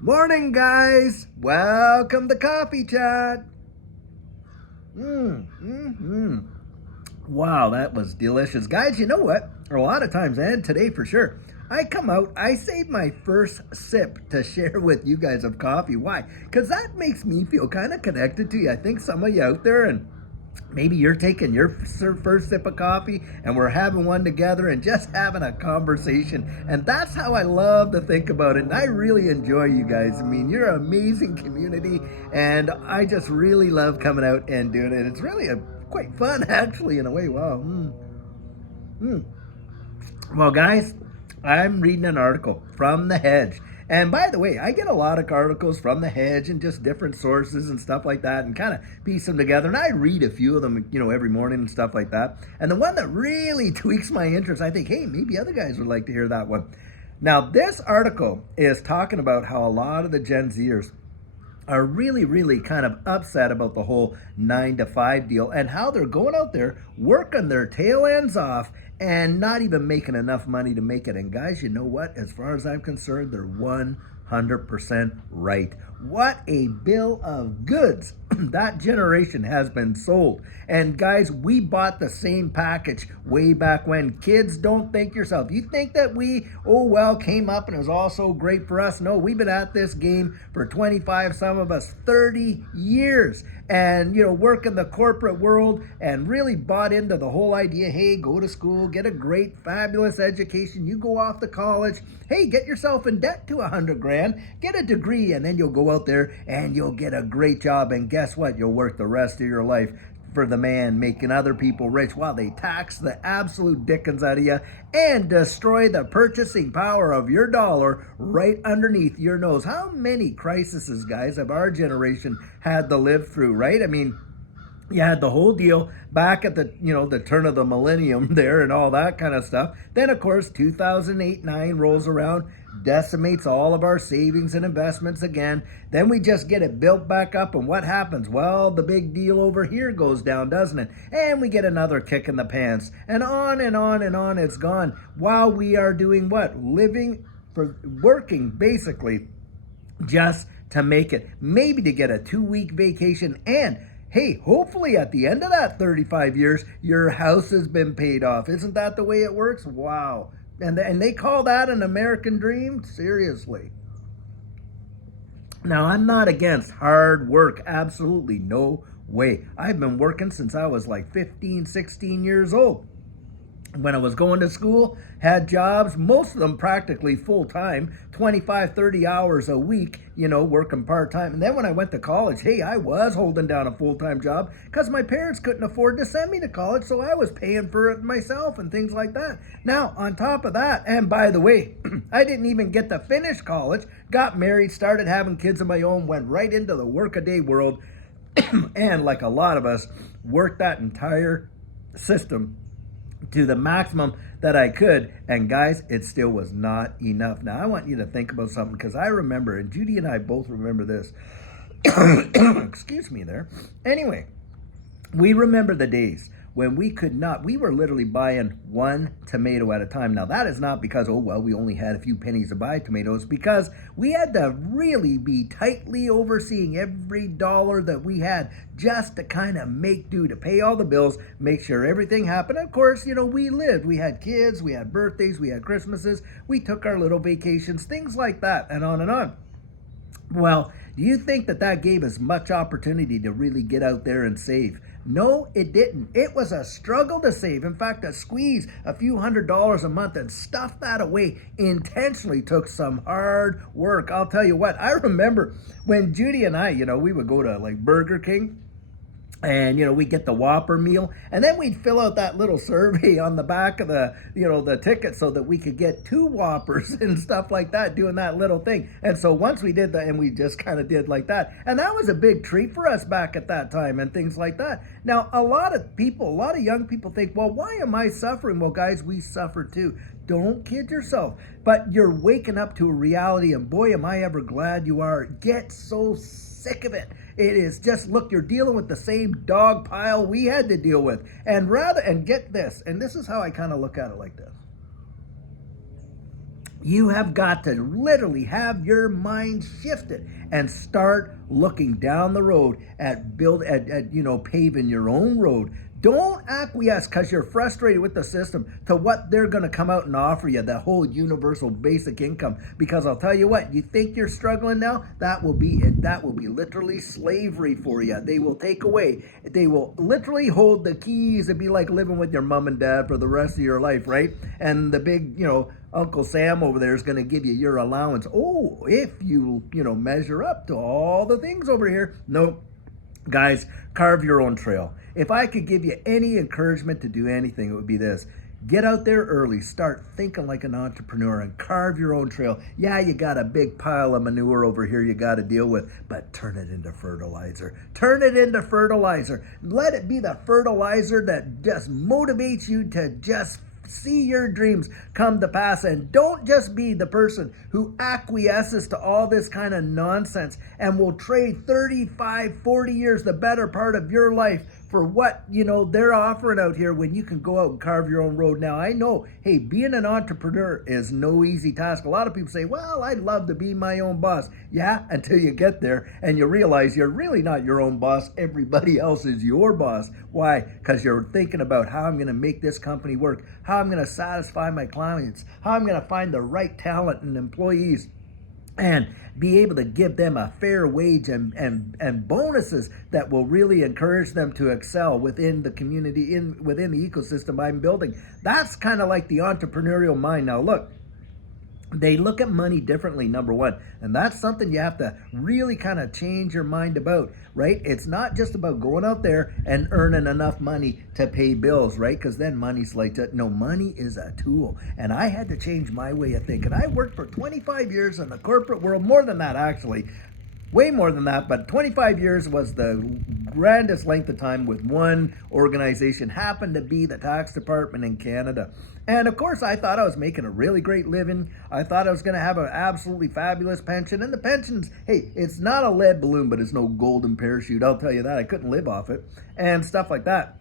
Morning, guys. Welcome to Coffee Chat. Wow, that was delicious. Guys, you know what? A lot of times, and today for sure, I come out, I save my first sip to share with you guys of coffee. Why? Because that makes me feel kind of connected to you. I think some of you out there, and maybe you're taking your first sip of coffee and we're having one together and just having a conversation. And that's how I love to think about it. And I really enjoy you guys. I mean, you're an amazing community and I just really love coming out and doing it. It's really quite fun actually in a way. Wow. Well, guys, I'm reading an article from The Hedge. And by the way, I get a lot of articles from The Hedge and just different sources and stuff like that and kind of piece them together. And I read a few of them, every morning and stuff like that. And the one that really tweaks my interest, I think, hey, maybe other guys would like to hear that one. Now, this article is talking about how a lot of the Gen Zers are really, really kind of upset about the whole 9 to 5 deal and how they're going out there working their tail ends off and not even making enough money to make it. And guys, you know what? As far as I'm concerned, they're 100% right. What a bill of goods that generation has been sold. And guys, we bought the same package way back when. Kids, don't think yourself. You think that we, came up and it was all so great for us. No, we've been at this game for 25, some of us 30 years. And, work in the corporate world and really bought into the whole idea, hey, go to school, get a great, fabulous education. You go off to college. Hey, get yourself in debt to $100,000, get a degree, and then you'll go out there and you'll get a great job. And guess what? You'll work the rest of your life for the man, making other people rich while they tax the absolute dickens out of you and destroy the purchasing power of your dollar right underneath your nose. How many crises, guys, have our generation had to live through, right? I mean, you had the whole deal back at the turn of the millennium there and all that kind of stuff. Then, of course, 2008-9 rolls around, decimates all of our savings and investments again. Then we just get it built back up, and what happens? Well, the big deal over here goes down, doesn't it? And we get another kick in the pants, and on and on and on it's gone. While we are doing what? Working basically just to make it, maybe to get a 2-week vacation, and hey, hopefully at the end of that 35 years, your house has been paid off. Isn't that the way it works? Wow. And they call that an American dream? Seriously. Now, I'm not against hard work. Absolutely no way. I've been working since I was like 15, 16 years old. When I was going to school, had jobs, most of them practically full-time, 25, 30 hours a week, working part-time. And then when I went to college, hey, I was holding down a full-time job because my parents couldn't afford to send me to college, so I was paying for it myself and things like that. Now, on top of that, and by the way, I didn't even get to finish college, got married, started having kids of my own, went right into the workaday world, and like a lot of us, worked that entire system to the maximum that I could. And guys, it still was not enough. Now, I want you to think about something because I remember, and Judy and I both remember this. Excuse me there. Anyway, we remember the days when we were literally buying one tomato at a time. Now, that is not because, we only had a few pennies to buy tomatoes, because we had to really be tightly overseeing every dollar that we had just to kind of make do, to pay all the bills, make sure everything happened. Of course, we lived. We had kids, we had birthdays, we had Christmases, we took our little vacations, things like that, and on and on. Well, do you think that gave us much opportunity to really get out there and save? No, it didn't. It was a struggle to save. In fact, to squeeze a few $100s a month and stuff that away intentionally took some hard work. I'll tell you what, I remember when Judy and I, we would go to like Burger King, and we get the Whopper meal, and then we'd fill out that little survey on the back of the ticket so that we could get 2 Whoppers and stuff like that, doing that little thing. And so once we did that, and we just kind of did like that, and that was a big treat for us back at that time and things like that. Now, a lot of young people think, well, why am I suffering? Well, guys, we suffer too. Don't kid yourself. But you're waking up to a reality, and boy, am I ever glad you are. Get so sick of it. It is just, look, you're dealing with the same dog pile we had to deal with. And get this, and this is how I kind of look at it like this. You have got to literally have your mind shifted and start looking down the road at paving your own road. Don't acquiesce because you're frustrated with the system to what they're going to come out and offer you, the whole universal basic income. Because I'll tell you what, you think you're struggling now, that will be it. That will be literally slavery for you. They will take away. They will literally hold the keys. It'd be like living with your mom and dad for the rest of your life, right? And the big, Uncle Sam over there is going to give you your allowance. Oh, if you measure up to all the things over here. Nope. Guys, carve your own trail. If I could give you any encouragement to do anything, it would be this. Get out there early. Start thinking like an entrepreneur and carve your own trail. Yeah, you got a big pile of manure over here you got to deal with, but turn it into fertilizer. Turn it into fertilizer. Let it be the fertilizer that just motivates you to just see your dreams come to pass, and don't just be the person who acquiesces to all this kind of nonsense and will trade 35, 40 years, the better part of your life, for what they're offering out here when you can go out and carve your own road. Now, I know, hey, being an entrepreneur is no easy task. A lot of people say, well, I'd love to be my own boss. Yeah, until you get there and you realize you're really not your own boss. Everybody else is your boss. Why? Because you're thinking about how I'm going to make this company work, how I'm going to satisfy my clients, how I'm going to find the right talent and employees, and be able to give them a fair wage and bonuses that will really encourage them to excel within the community, within the ecosystem I'm building. That's kind of like the entrepreneurial mind. Now, look, they look at money differently, number one. And that's something you have to really kind of change your mind about, right? It's not just about going out there and earning enough money to pay bills, right? Because then money's like that. No, money is a tool. And I had to change my way of thinking. I worked for 25 years in the corporate world, more than that, actually. Way more than that, but 25 years was the grandest length of time with one organization, happened to be the tax department in Canada. And of course, I thought I was making a really great living. I thought I was going to have an absolutely fabulous pension. And the pensions, hey, it's not a lead balloon, but it's no golden parachute. I'll tell you that. I couldn't live off it and stuff like that.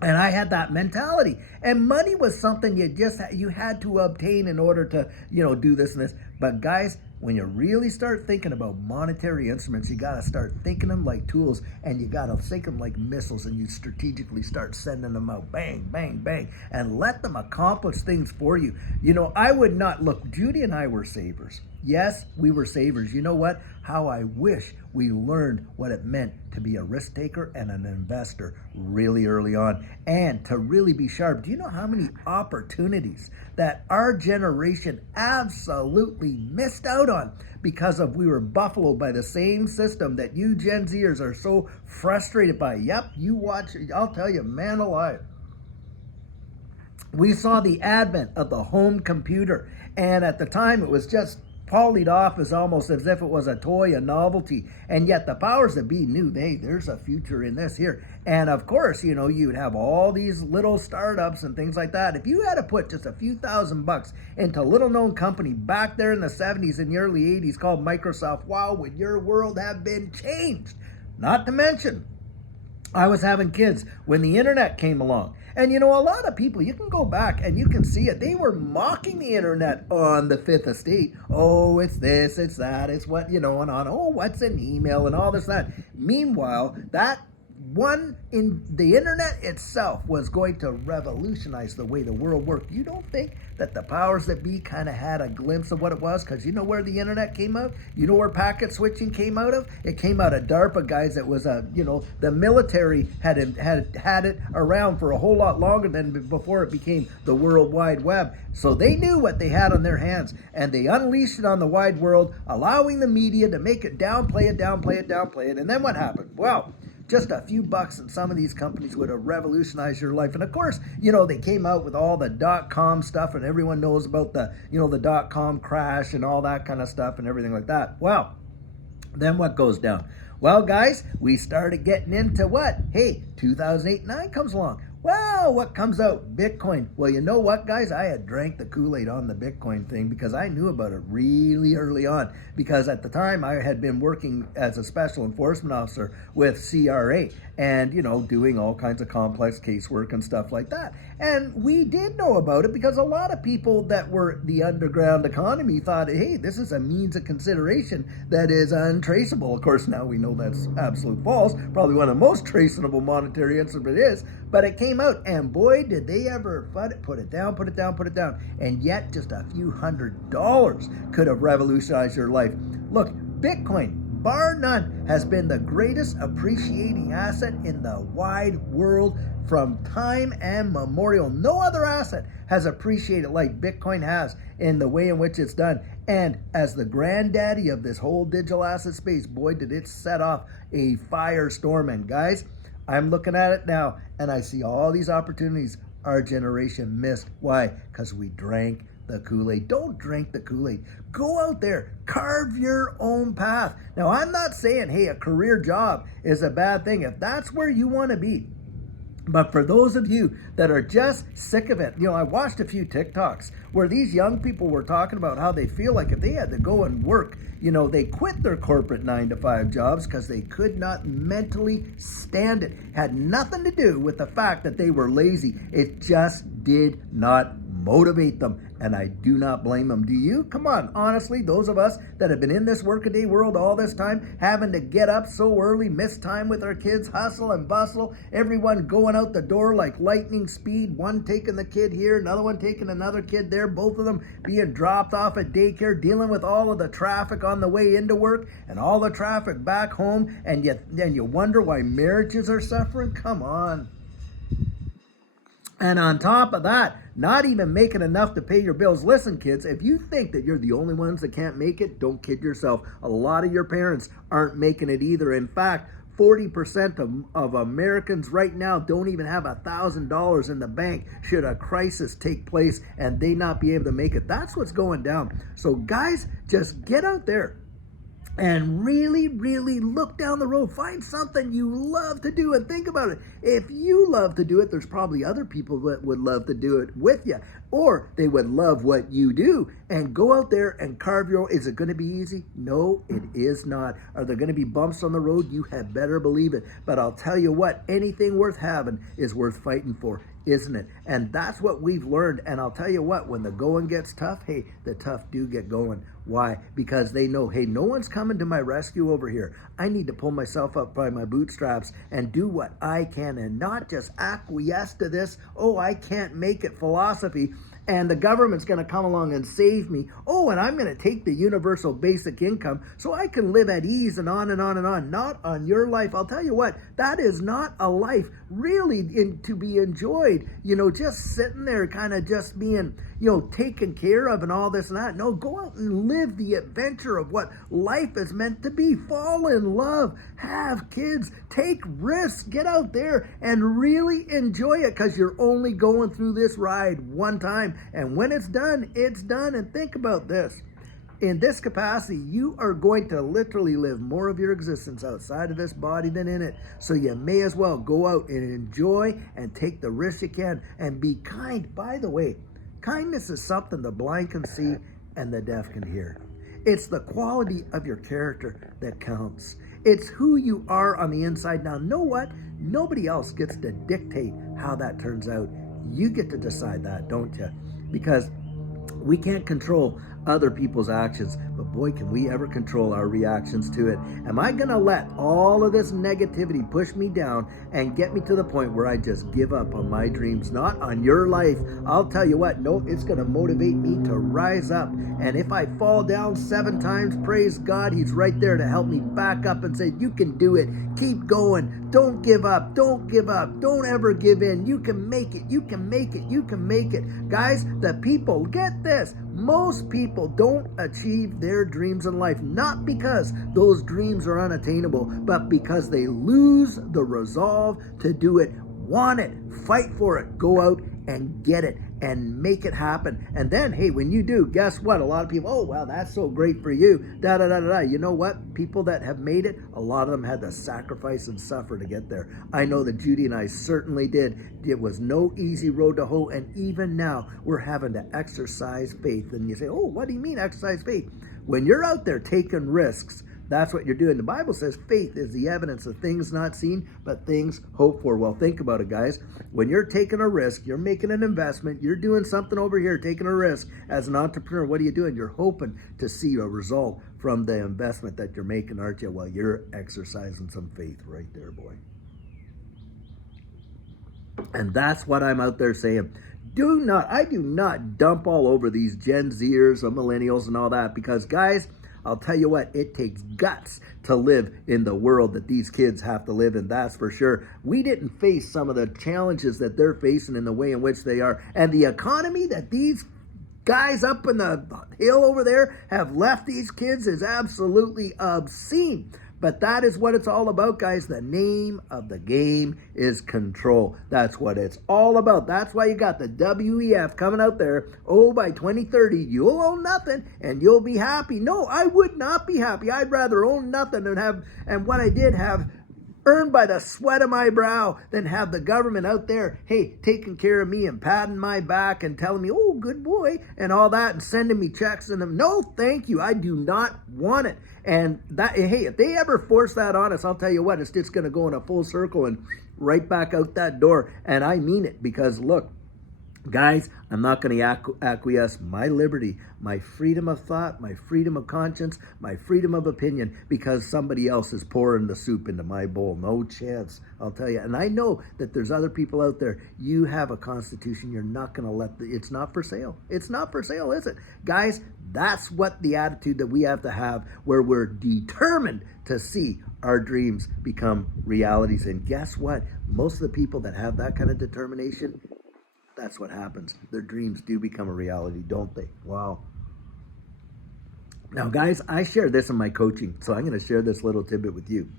And I had that mentality, and money was something you had to obtain in order to, do this and this. But guys, when you really start thinking about monetary instruments, you got to start thinking them like tools, and you got to think them like missiles, and you strategically start sending them out, bang, bang, bang, and let them accomplish things for you. I would not, look, Judy and I were savers. Yes, we were savers. You know what? How I wish we learned what it meant to be a risk taker and an investor really early on, and to really be sharp. Do you know how many opportunities that our generation absolutely missed out on because we were buffaloed by the same system that you Gen Zers are so frustrated by? Yep, you watch, I'll tell you, man alive. We saw the advent of the home computer, and at the time it was just polished off as almost as if it was a toy, a novelty, and yet the powers that be knew, hey, there's a future in this here. And of course, you'd have all these little startups and things like that. If you had to put just a few $1,000s into a little known company back there in the 70s and the early 80s called Microsoft, wow, would your world have been changed? Not to mention, I was having kids when the internet came along. And a lot of people, you can go back and you can see it. They were mocking the internet on the Fifth Estate. Oh, it's this, it's that, it's what, and on. Oh, what's an email and all this, that. Meanwhile, that one in the internet itself was going to revolutionize the way the world worked. You don't think that the powers that be kind of had a glimpse of what it was? Because you know where the internet came out? You know where packet switching came out of? It came out of DARPA, guys. It was the military had it around for a whole lot longer than before it became the World Wide Web. So they knew what they had on their hands, and they unleashed it on the wide world, allowing the media to make it downplay it. And then what happened? Well, just a few bucks and some of these companies would have revolutionized your life. And of course, they came out with all the .com stuff, and everyone knows about the .com crash and all that kind of stuff and everything like that. Well, then what goes down? Well, guys, we started getting into what? Hey, 2008-9 comes along. Well, what comes out? Bitcoin. Well, you know what, guys? I had drank the Kool-Aid on the Bitcoin thing because I knew about it really early on. Because at the time, I had been working as a special enforcement officer with CRA and, doing all kinds of complex casework and stuff like that. And we did know about it because a lot of people that were the underground economy thought, hey, this is a means of consideration that is untraceable. Of course, now we know that's absolute false. Probably one of the most traceable monetary instruments is. But it came out, and boy, did they ever put it down. And yet, just a few $100s could have revolutionized your life. Look, Bitcoin, bar none, has been the greatest appreciating asset in the wide world from time and memorial. No other asset has appreciated like Bitcoin has in the way in which it's done. And as the granddaddy of this whole digital asset space, boy, did it set off a firestorm. And guys, I'm looking at it now, and I see all these opportunities our generation missed. Why? Because we drank the Kool-Aid. Don't drink the Kool-Aid. Go out there, carve your own path. Now, I'm not saying, hey, a career job is a bad thing if that's where you want to be. But for those of you that are just sick of it, I watched a few TikToks where these young people were talking about how they feel like if they had to go and work, they quit their corporate 9-to-5 jobs because they could not mentally stand it. Had nothing to do with the fact that they were lazy. It just did not motivate them. And I do not blame them. Do you? Come on, honestly, those of us that have been in this workaday world all this time, having to get up so early, miss time with our kids, hustle and bustle, everyone going out the door like lightning speed, one taking the kid here, another one taking another kid there, both of them being dropped off at daycare, dealing with all of the traffic on the way into work and all the traffic back home, and you wonder why marriages are suffering? Come on. And on top of that, not even making enough to pay your bills. Listen, kids, if you think that you're the only ones that can't make it, don't kid yourself. A lot of your parents aren't making it either. In fact, 40% of Americans right now don't even have $1,000 in the bank should a crisis take place and they not be able to make it. That's what's going down. So guys, just get out there and really, really look down the road. Find something you love to do and think about it. If you love to do it, there's probably other people that would love to do it with you. Or they would love what you do. And go out there and carve your own. Is it going to be easy? No, it is not. Are there going to be bumps on the road? You had better believe it. But I'll tell you what, anything worth having is worth fighting for, isn't it? And that's what we've learned. And I'll tell you what, when the going gets tough, hey, the tough do get going. Why? Because they know, hey, no one's coming to my rescue over here. I need to pull myself up by my bootstraps and do what I can and not just acquiesce to this, oh, I can't make it philosophy, and the government's going to come along and save me. Oh, and I'm going to take the universal basic income so I can live at ease and on and on and on. Not on your life. I'll tell you what, that is not a life really to be enjoyed. Just sitting there kind of just being, taken care of and all this and that. No, go out and live the adventure of what life is meant to be. Fall in love, have kids, take risks, get out there and really enjoy it because you're only going through this ride one time. And when it's done, it's done. And think about this. In this capacity, you are going to literally live more of your existence outside of this body than in it. So you may as well go out and enjoy and take the risks you can and be kind. By the way, kindness is something the blind can see and the deaf can hear. It's the quality of your character that counts. It's who you are on the inside. Now, know what? Nobody else gets to dictate how that turns out. You get to decide that, don't you? Because we can't control other people's actions, but boy, can we ever control our reactions to it. Am I going to let all of this negativity push me down and get me to the point where I just give up on my dreams, not on your life? I'll tell you what, no, it's going to motivate me to rise up. And if I fall down 7 times, praise God, he's right there to help me back up and say, you can do it. Keep going. Don't give up. Don't give up. Don't ever give in. You can make it. You can make it. You can make it. Guys, the people, get this. Most people don't achieve their dreams in life, not because those dreams are unattainable, but because they lose the resolve to do it. Want it, fight for it, go out and get it. and make it happen. And then, hey, when you do, guess what? A lot of people, oh, wow, that's so great for you. Da, da, da, da, da. You know what? People that have made it, a lot of them had to sacrifice and suffer to get there. I know that Judy and I certainly did. It was no easy road to hoe. And even now, we're having to exercise faith. And you say, oh, what do you mean exercise faith? When you're out there taking risks, that's what you're doing. The Bible says faith is the evidence of things not seen, but things hoped for. Well, think about it, guys. When you're taking a risk, you're making an investment, you're doing something over here, taking a risk as an entrepreneur. What are you doing? You're hoping to see a result from the investment that you're making, aren't you? Well, you're exercising some faith right there, boy. And that's what I'm out there saying. I do not dump all over these Gen Zers or millennials and all that, because, guys, I'll tell you what, it takes guts to live in the world that these kids have to live in, that's for sure. We didn't face some of the challenges that they're facing in the way in which they are. And the economy that these guys up in the hill over there have left these kids is absolutely obscene. But that is what it's all about, guys. The name of the game is control. That's what it's all about. That's why you got the WEF coming out there. Oh, by 2030, you'll own nothing and you'll be happy. No, I would not be happy. I'd rather own nothing and what I did have earned by the sweat of my brow than have the government out there, hey, taking care of me and patting my back and telling me, oh, good boy, and all that, and sending me checks and them. No, thank you. I do not want it. And that, hey, if they ever force that on us, I'll tell you what, it's just going to go in a full circle and right back out that door. And I mean it, because look, guys, I'm not going to acquiesce my liberty, my freedom of thought, my freedom of conscience, my freedom of opinion, because somebody else is pouring the soup into my bowl. No chance, I'll tell you. And I know that there's other people out there. You have a constitution. You're not going to let it's not for sale. It's not for sale, is it? Guys, that's what the attitude that we have to have, where we're determined to see our dreams become realities. And guess what? Most of the people that have that kind of determination, that's what happens. Their dreams do become a reality, don't they? Wow. Now, guys, I share this in my coaching, so I'm going to share this little tidbit with you.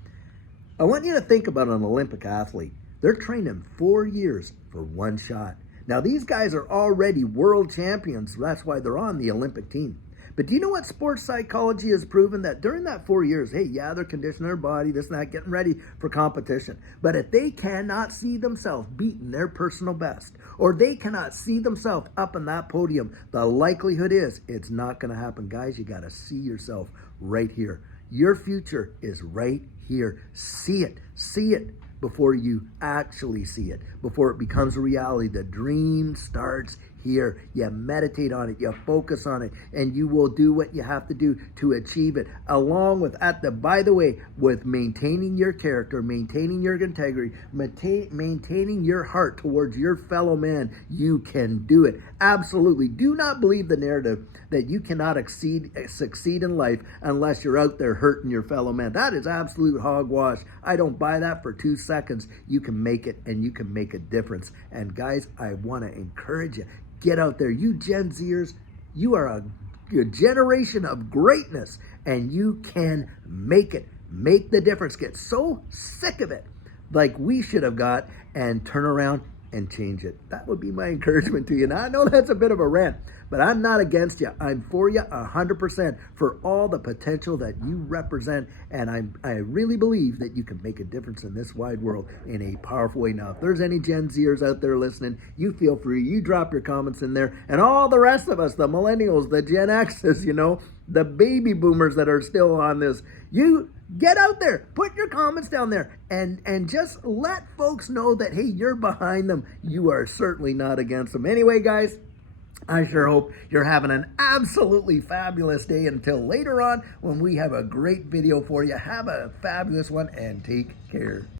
I want you to think about an Olympic athlete. They're training 4 years for one shot. Now, these guys are already world champions. That's why they're on the Olympic team. But do you know what sports psychology has proven? That during that 4 years, hey, yeah, they're conditioning their body, this and that, getting ready for competition. But if they cannot see themselves beating their personal best, or they cannot see themselves up on that podium, the likelihood is it's not going to happen. Guys, you got to see yourself right here. Your future is right here. See it before you actually see it, before it becomes a reality. The dream starts here. You meditate on it, you focus on it, and you will do what you have to do to achieve it. Along with, by the way, with maintaining your character, maintaining your integrity, maintaining your heart towards your fellow man, you can do it. Absolutely. Do not believe the narrative that you cannot succeed in life unless you're out there hurting your fellow man. That is absolute hogwash. I don't buy that for 2 seconds. You can make it, and you can make a difference. And guys, I want to encourage you. Get out there. You Gen Zers, you are a generation of greatness, and you can make it. Make the difference. Get so sick of it like we should have got, and turn around and change it. That would be my encouragement to you. Now, I know that's a bit of a rant, but I'm not against you. I'm for you 100% for all the potential that you represent, and I really believe that you can make a difference in this wide world in a powerful way. Now, if there's any Gen Zers out there listening, you feel free. You drop your comments in there, and all the rest of us, the millennials, the Gen X's, the baby boomers that are still on this, you get out there, put your comments down there, and just let folks know that, hey, you're behind them. You are certainly not against them. Anyway, guys, I sure hope you're having an absolutely fabulous day until later on when we have a great video for you. Have a fabulous one and take care.